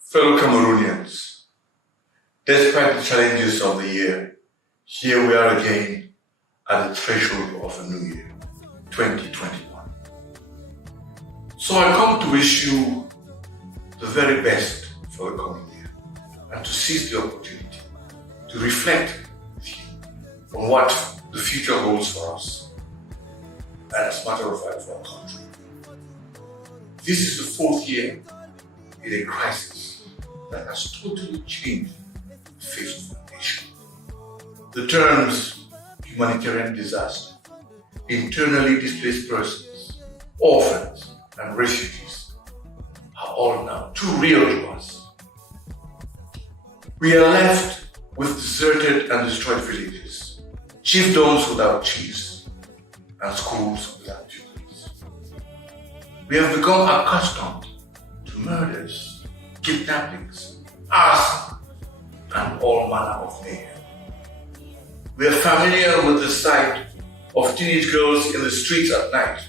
Fellow Cameroonians, despite the challenges of the year, here we are again at the threshold of a new year, 2021. So I come to wish you the very best for the coming year and to seize the opportunity to reflect with you on what the future holds for us and, as a matter of fact, for our country. This is the fourth year in a crisis that has totally changed the face of the nation. The terms humanitarian disaster, internally displaced persons, orphans, and refugees are all now too real to us. We are left with deserted and destroyed villages, chiefdoms without chiefs, and schools without pupils. We have become accustomed to murders, kidnappings, arson, and all manner of mayhem. We are familiar with the sight of teenage girls in the streets at night,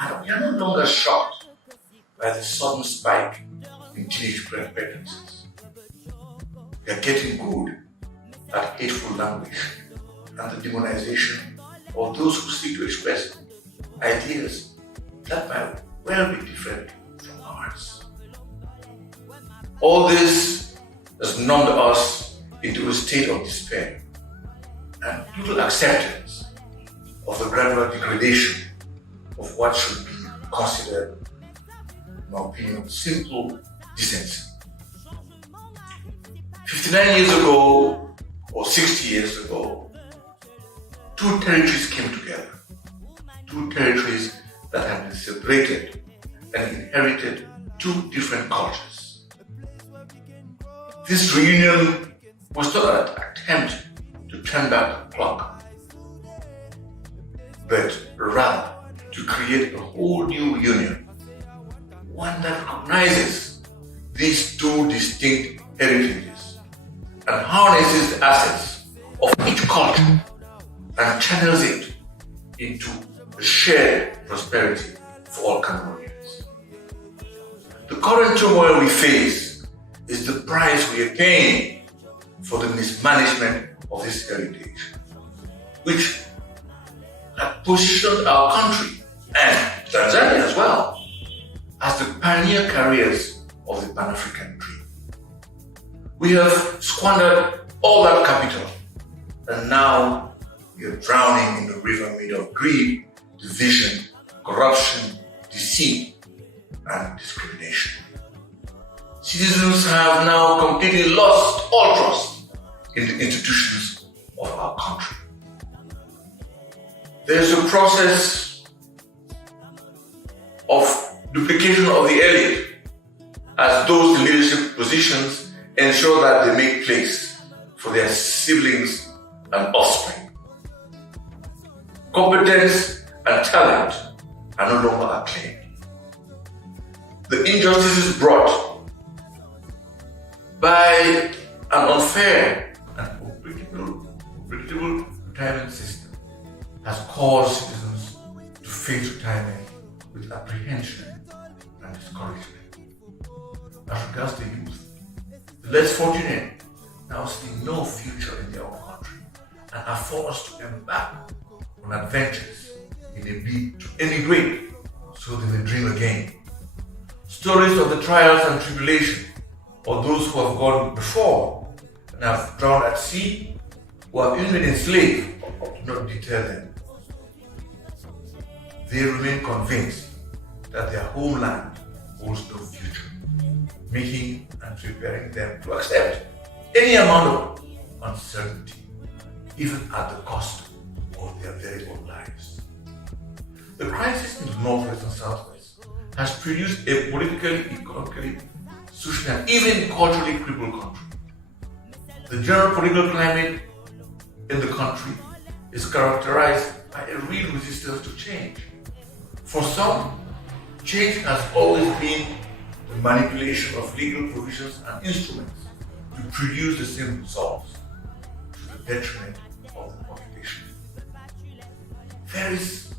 and we are no longer shocked by the sudden spike in teenage pregnancies. We are getting good at hateful language and the demonization of those who seek to express ideas that might well be different from ours. All this has numbed us into a state of despair and total acceptance of the gradual degradation of what should be considered, in my opinion, simple decency. 59 years ago, or 60 years ago, two territories came together. Two territories that had been separated and inherited two different cultures. This reunion was not an attempt to turn back the clock, but rather to create a whole new union, one that recognizes these two distinct heritages and harnesses the assets of each culture and channels it into a shared prosperity for all Cameroonians. The current turmoil we face is the price we are paying for the mismanagement of this heritage, which had positioned our country, and Tanzania as well, as the pioneer carriers of the Pan-African dream. We have squandered all that capital, and now we are drowning in the river made of greed, division, corruption, deceit, and discrimination. Citizens have now completely lost all trust in the institutions of our country. There's a process of duplication of the elite as those in leadership positions ensure that they make place for their siblings and offspring. Competence and talent are no longer acclaimed. The injustices brought by an unfair and unpredictable retirement system has caused citizens to face retirement with apprehension and discouragement. As regards the youth, the less fortunate now see no future in their own country and are forced to embark on adventures in a bid to emigrate so they may dream again. Stories of the trials and tribulations of those who have gone before and have drowned at sea, who have even been enslaved, do not deter them. They remain convinced that their homeland holds no future, making and preparing them to accept any amount of uncertainty, even at the cost of their very own lives. The crisis in the Northwest and Southwest has produced a politically, economically, socially, and even culturally crippled country. The general political climate in the country is characterized by a real resistance to change. For some, change has always been the manipulation of legal provisions and instruments to produce the same results to the detriment of the population. There is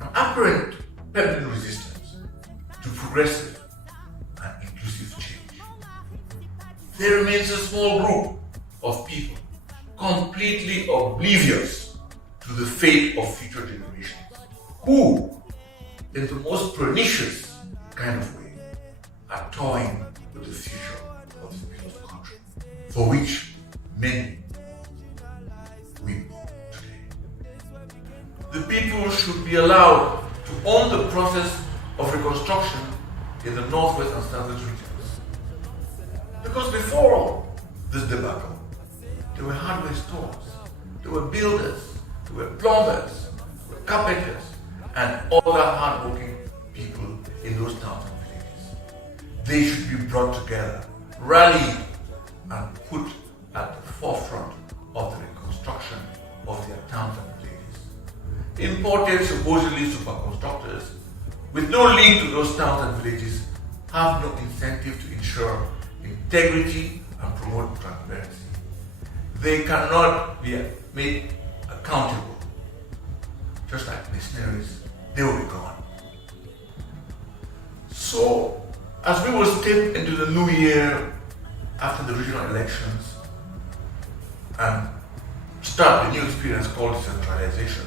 an apparent compelling resistance to progressive and inclusive change. There remains a small group of people completely oblivious to the fate of future generations, who, in the most pernicious kind of way, are toying with the future of this beautiful country, for which many weep today. The people should be allowed to own the process of reconstruction in the northwest and southwest regions. Because before this debacle, there were hardware stores, there were builders, there were plumbers, there were carpenters, and other hardworking people in those towns and villages. They should be brought together, rallied, and put at the forefront of the reconstruction of their towns and villages. Imported, supposedly super constructors, with no link to those towns and villages, have no incentive to ensure integrity and promote transparency. They cannot be made accountable. Just like missionaries, they will be gone. So, as we will step into the new year after the regional elections and start the new experience called decentralization,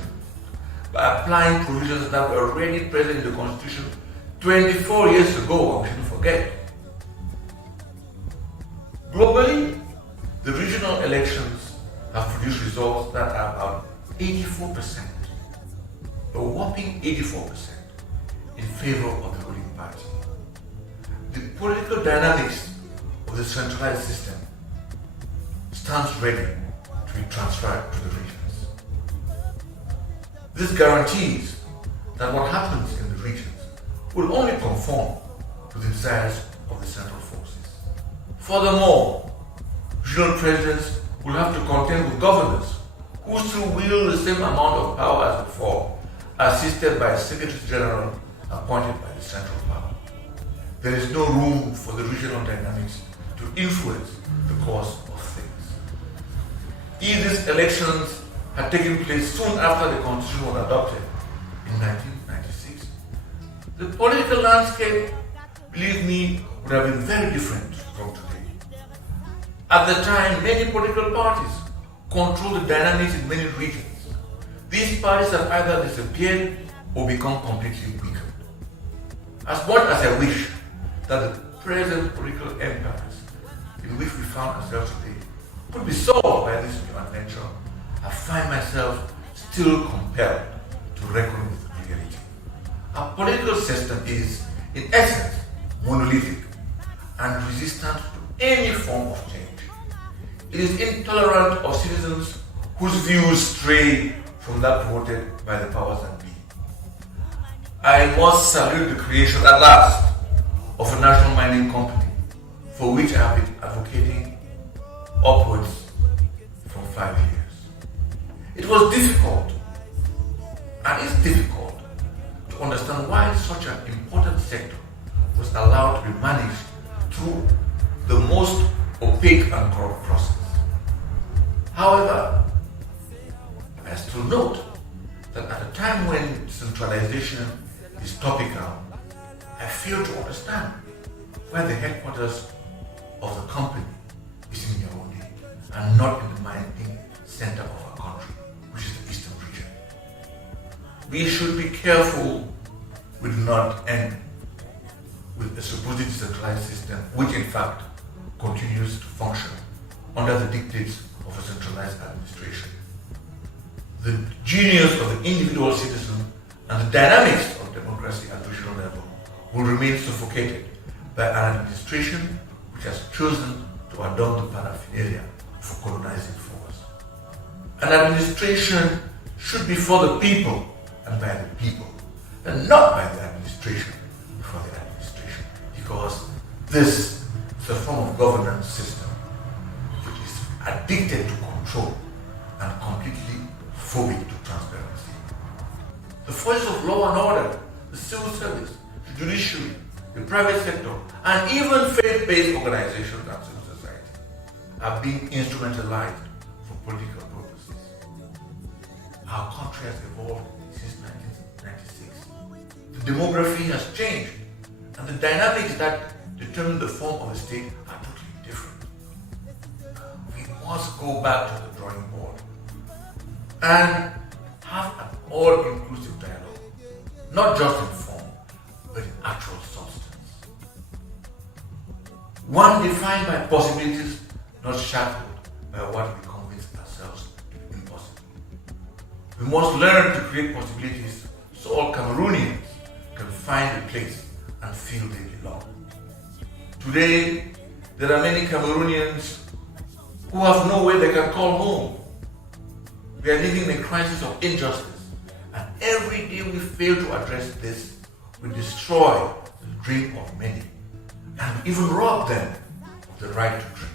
by applying provisions that were already present in the Constitution 24 years ago, we shouldn't forget. Globally, the regional elections have produced results that are about 84%, a whopping 84%, in favor of the ruling party. The political dynamics of the centralized system stands ready to be transferred to the regions. This guarantees that what happens in the regions will only conform to the desires of the central forces. Furthermore, regional presidents will have to contend with governors who still wield the same amount of power as before, assisted by a Secretary General appointed by the central power. There is no room for the regional dynamics to influence the course of things. If these elections had taken place soon after the Constitution was adopted in 1996, the political landscape, believe me, would have been very different from today. At the time, many political parties controlled the dynamics in many regions. These parties have either disappeared or become completely weakened. As much as I wish that the present political empires in which we found ourselves today could be solved by this new adventure, I find myself still compelled to reckon with reality. Our political system is, in essence, monolithic and resistant to any form of change. It is intolerant of citizens whose views stray from that promoted by the powers that be. I must salute the creation at last of a national mining company, for which I have been advocating upwards from 5 years. It was difficult, and is difficult, to understand why such an important sector was allowed to be managed through the most opaque and corrupt process. However, I still note that at a time when centralization is topical, I fail to understand why the headquarters of the company is in Yaoundé and not in the mining center of our country, which is the eastern region. We should be careful we do not end with a supposed decentralized system, which in fact continues to function under the dictates of a centralized administration. The genius of the individual citizen and the dynamics of democracy at the regional level will remain suffocated by an administration which has chosen to adopt the paraphernalia for colonizing force. An administration should be for the people and by the people, and not by the administration for the administration, because this is a form of governance system which is addicted to control and completely phobic to transparency. The forces of law and order, the civil service, the judiciary, the private sector, and even faith-based organizations and civil society are being instrumentalized for political purposes. Our country has evolved since 1996. The demography has changed, and the dynamics that determine the form of a state are totally different. We must go back to the drawing board and have an all-inclusive dialogue, not just in form, but in actual substance. One defined by possibilities, not shackled by what we convince ourselves to be impossible. We must learn to create possibilities so all Cameroonians can find a place and feel they belong. Today, there are many Cameroonians who have nowhere they can call home. We are living in a crisis of injustice, and every day we fail to address this, we destroy the dream of many and even rob them of the right to dream.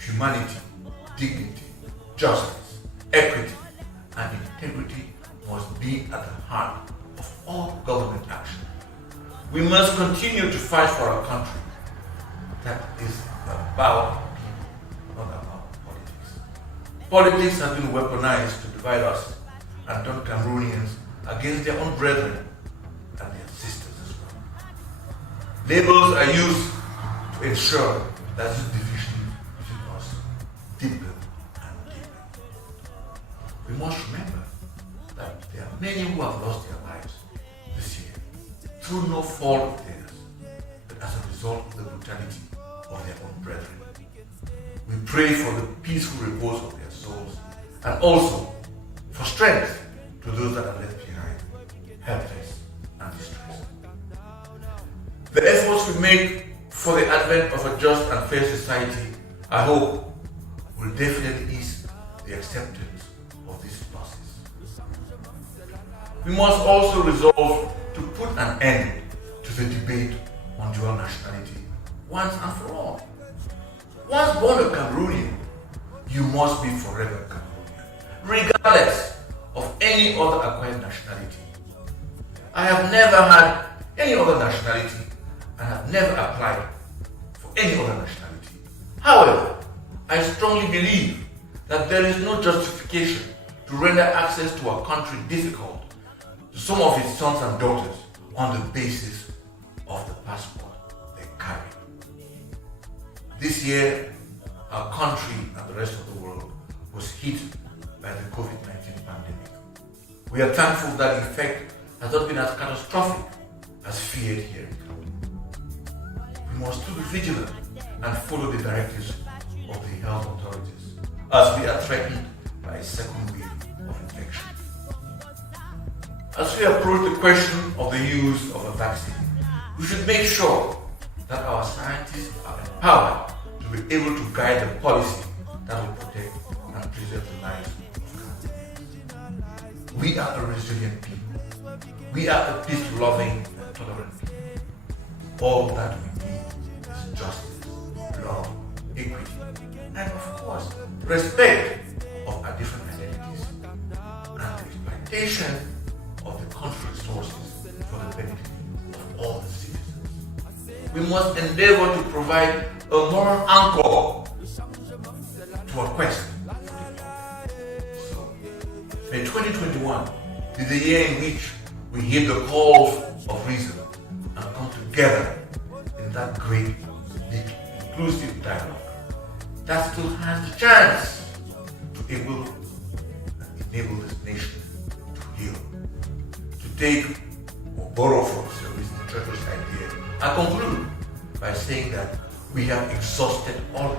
Humanity, dignity, justice, equity, and integrity must be at the heart of all government action. We must continue to fight for our country. That is about people, not about politics. Politics has been weaponized to divide us and turn Cameroonians against their own brethren and their sisters as well. Labels are used to ensure that this division between us deepen and deepen. We must remember that there are many who have lost their lives this year through no fault of theirs, but as a result of the brutality of their own brethren. We pray for the peaceful repose of their souls and also for strength to those that are left behind, helpless and distressed. The efforts we make for the advent of a just and fair society, I hope, will definitely ease the acceptance of these losses. We must also resolve to put an end to the debate on dual nationality once and for all. Once born a Cameroonian, you must be forever Cameroonian, regardless of any other acquired nationality. I have never had any other nationality and have never applied for any other nationality. However, I strongly believe that there is no justification to render access to our country difficult to some of its sons and daughters on the basis of the passport they carry. This year, our country and the rest of the world was hit by the COVID-19 pandemic. We are thankful that the effect has not been as catastrophic as feared here in Cameroon. We must still be vigilant and follow the directives of the health authorities as we are threatened by a second wave of infection. As we approach the question of the use of a vaccine, we should make sure that our scientists are empowered to be able to guide the policy that will protect and preserve the lives of Cameroonians. We are a resilient people. We are a peace-loving and tolerant people. All that we need is justice, love, equity, and of course, respect of our different identities and the exploitation of the country's resources for the benefit of all the citizens. We must endeavor to provide a moral anchor to our quest for development. So, may 2021 be the year in which we hear the calls of reason and come together in that great, big, inclusive dialogue that still has the chance to enable this nation to heal, to take or borrow from Sir Winston Churchill's idea and conclude by saying that we have exhausted all